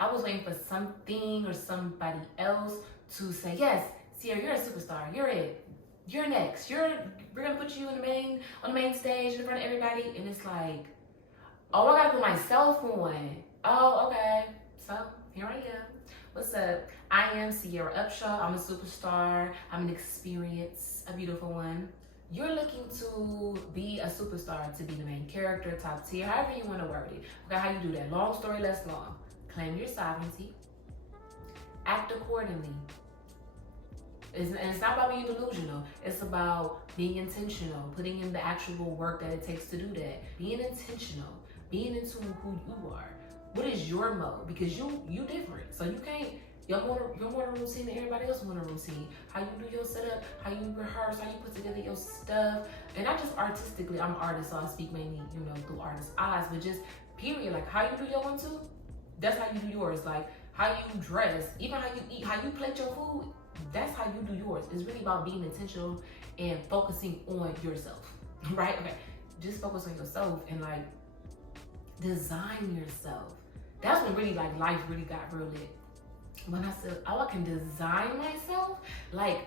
I was waiting for something or somebody else to say, yes, Sierra, you're a superstar. You're it. You're next. We're gonna put you on the main stage in front of everybody. And it's like, oh, I gotta put myself on. Oh, okay. So here I am. What's up? I am Sierra UPSHAW. I'm a superstar. I'm an experience, a beautiful one. You're looking to be a superstar, to be the main character, top tier, however you want to word it. Okay, how you do that? Long story, less long. Claim your sovereignty. Act accordingly. And it's not about being delusional. It's about being intentional, putting in the actual work that it takes to do that. Being intentional, being into who you are. What is your mode? Because you different. So you can't, you're more a routine than everybody else want a routine. How you do your setup, how you rehearse, how you put together your stuff. And not just artistically, I'm an artist, so I speak mainly, through artist eyes, but just period. Like how you do your one too, that's how you do yours. Like how you dress, even how you eat, how you plate your food, that's how you do yours. It's really about being intentional and focusing on yourself, right? Okay, just focus on yourself and like design yourself. That's when really like life really got real lit. When I said, oh, I can design myself, like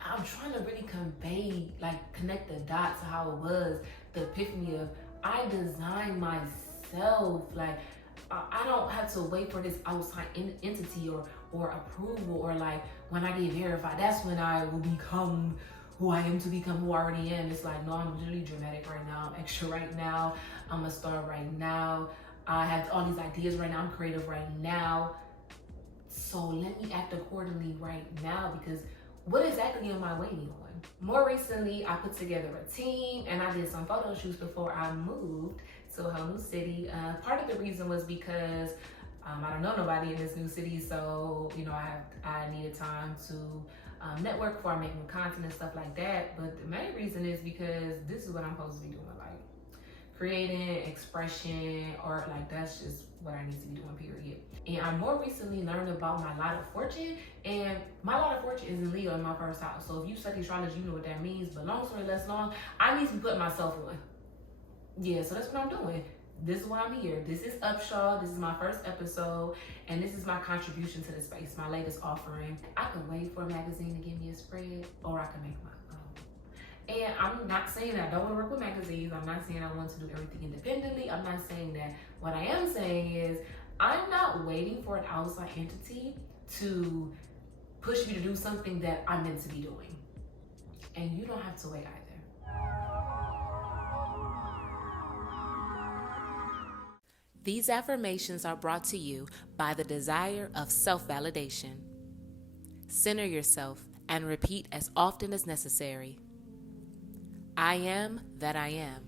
I'm trying to really convey, like connect the dots of how it was, the epiphany of I design myself. Like I don't have to wait for this outside entity or approval, or like when I get verified, that's when I will become who I am to become who I already am. It's like, no, I'm literally dramatic right now. I'm extra right now. I'm a star right now. I have all these ideas right now. I'm creative right now. So let me act accordingly right now, because what exactly am I waiting on? More recently, I put together a team and I did some photo shoots before I moved to a whole new city. Part of the reason was because I don't know nobody in this new city, so I needed time to network before I make new content and stuff like that. But the main reason is because this is what I'm supposed to be doing, like creating, expression, art. Like that's just what I need to be doing, period. And I more recently learned about my lot of fortune, and my lot of fortune is in Leo in my first house. So if you study astrology, you know what that means. But long story less long, I need to put myself on. Yeah, so that's what I'm doing. This is why I'm here. This is UPSHAW. This is my first episode, and this is my contribution to the space, my latest offering. I can wait for a magazine to give me a spread, or I can make my own. And I'm not saying that I don't want to work with magazines. I'm not saying I want to do everything independently. I'm not saying that. What I am saying is I'm not waiting for an outside entity to push me to do something that I'm meant to be doing. And you don't have to wait either. These affirmations are brought to you by the desire of self-validation. Center yourself and repeat as often as necessary. I am that I am.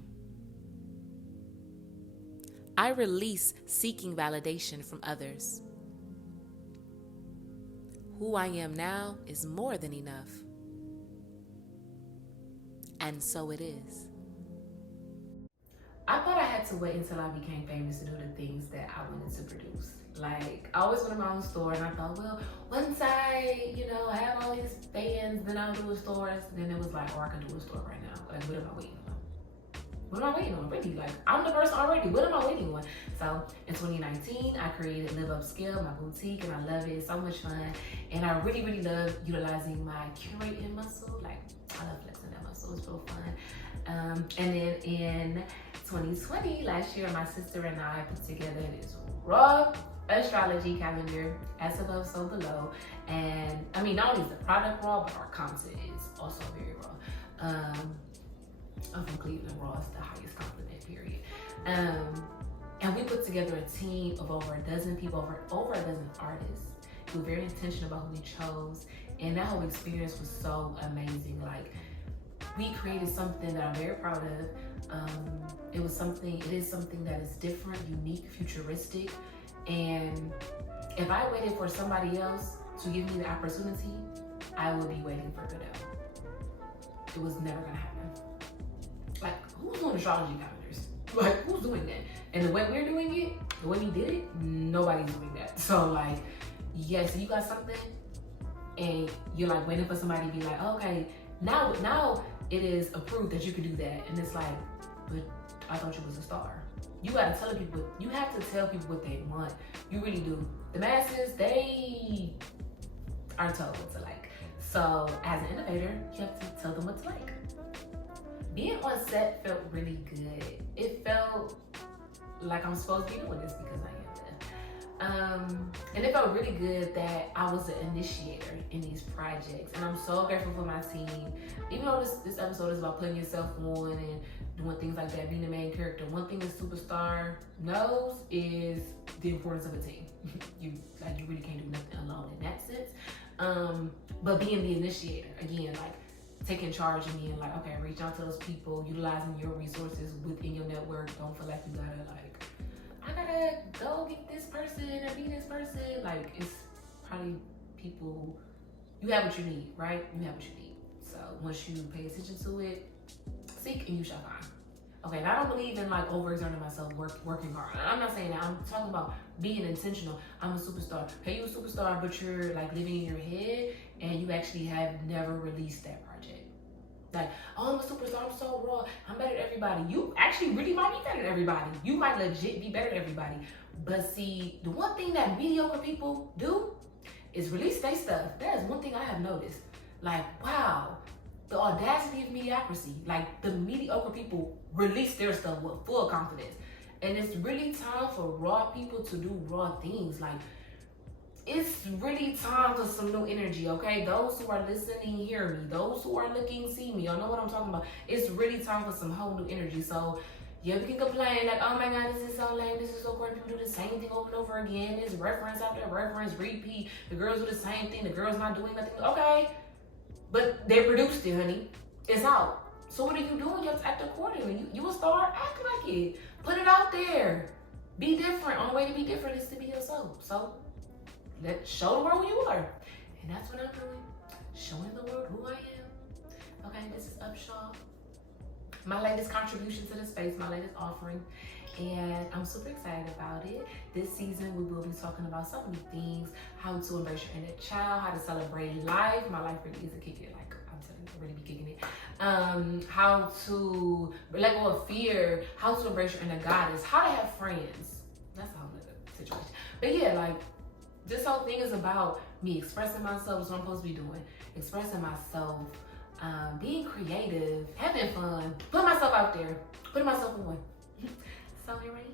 I release seeking validation from others. Who I am now is more than enough. And so it is. I thought I had to wait until I became famous to do the things that I wanted to produce. Like, I always wanted my own store, and I thought, well, once I, have all these fans, then I'll do a store. Then it was like, oh, I can do a store right now. Like, what am I waiting on? What am I waiting on? Really, like, I'm the person already. What am I waiting on? So, in 2019, I created Live Upscale, my boutique, and I love it. It's so much fun. And I really, really love utilizing my curating muscle. Like, I love flexing that muscle. It's real fun. And then in 2020, last year, my sister and I put together this raw astrology calendar, as above, so below. And I mean, not only is the product raw, but our content is also very raw. I'm from Cleveland, raw is the highest compliment, period. And we put together a team of over a dozen people, over a dozen artists. We were very intentional about who we chose, and that whole experience was so amazing. Like, we created something that I'm very proud of. It is something that is different, unique, futuristic. And if I waited for somebody else to give me the opportunity, I would be waiting for Godot. It was never gonna happen. Like, who's doing astrology calendars? Like, who's doing that? And the way we're doing it, the way we did it, nobody's doing that. So like, yes, you got something and you're like waiting for somebody to be like, okay, now it is approved that you can do that. And it's like, but I thought you was a star. You gotta tell people. You have to tell people what they want. You really do. The masses, they are told what to like. So as an innovator, you have to tell them what to like. Being on set felt really good. It felt like I'm supposed to be doing this because I am. And it felt really good that I was the initiator in these projects, and I'm so grateful for my team. Even though this episode is about putting yourself on and doing things like that, being the main character, one thing that Superstar knows is the importance of a team. you really can't do nothing alone in that sense. But being the initiator, again, like taking charge and being like, okay, reach out to those people, utilizing your resources within your network. Don't feel like you gotta like, I gotta go get this person or be this person. Like, it's probably people, you have what you need, right? You have what you need. So once you pay attention to it, seek and you shall find. Okay, and I don't believe in like overexerting myself, working hard. I'm not saying that. I'm talking about being intentional. I'm a superstar. Hey, you a superstar, but you're like living in your head and you actually have never released that project. Like, oh, I'm a superstar, I'm so raw, I'm better than everybody. You actually really might be better than everybody. You might legit be better than everybody. But see, the one thing that mediocre people do is release their stuff. That is one thing I have noticed. Like, wow, the audacity of mediocrity. Like, the mediocre people release their stuff with full confidence. And it's really time for raw people to do raw things. Like, it's really time for some new energy, okay? Those who are listening, hear me. Those who are looking, see me. Y'all know what I'm talking about. It's really time for some whole new energy. So, yeah, we can complain like, oh my God, this is so lame. This is so corny. People do the same thing over and over again. It's reference after reference, repeat. The girls do the same thing. The girls not doing nothing. Okay. But they produced it, honey. It's out. So what are you doing? You have to act accordingly. You a star? Act like it. Put it out there. Be different. Only way to be different is to be yourself. So, show the world who you are. And that's what I'm doing. Showing the world who I am. Okay, this is UPSHAW. My latest contribution to the space, my latest offering. And I'm super excited about it. This season, we will be talking about so many things. How to embrace your inner child, how to celebrate life. My life really is a kick it. Like, I'm telling you, really be kicking it. How to let go of fear. How to embrace your inner goddess. How to have friends. That's a whole other situation. But yeah, like, this whole thing is about me expressing myself. Is what I'm supposed to be doing. Expressing myself, being creative, having fun, putting myself out there, putting myself on. So here I am.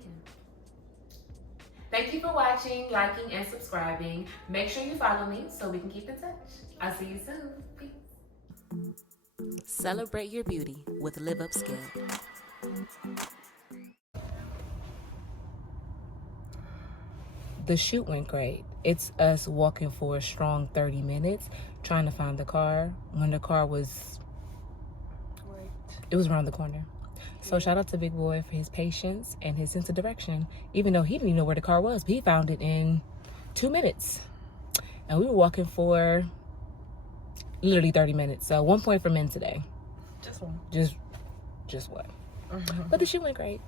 Thank you for watching, liking, and subscribing. Make sure you follow me so we can keep in touch. I'll see you soon. Peace. Celebrate your beauty with Live Upscale. The shoot went great. It's us walking for a strong 30 minutes, trying to find the car. When the car was, it was around the corner. So shout out to Big Boy for his patience and his sense of direction, even though he didn't even know where the car was, but he found it in 2 minutes. And we were walking for literally 30 minutes. So 1 point for men today. Just one. Just what? But the shoot went great.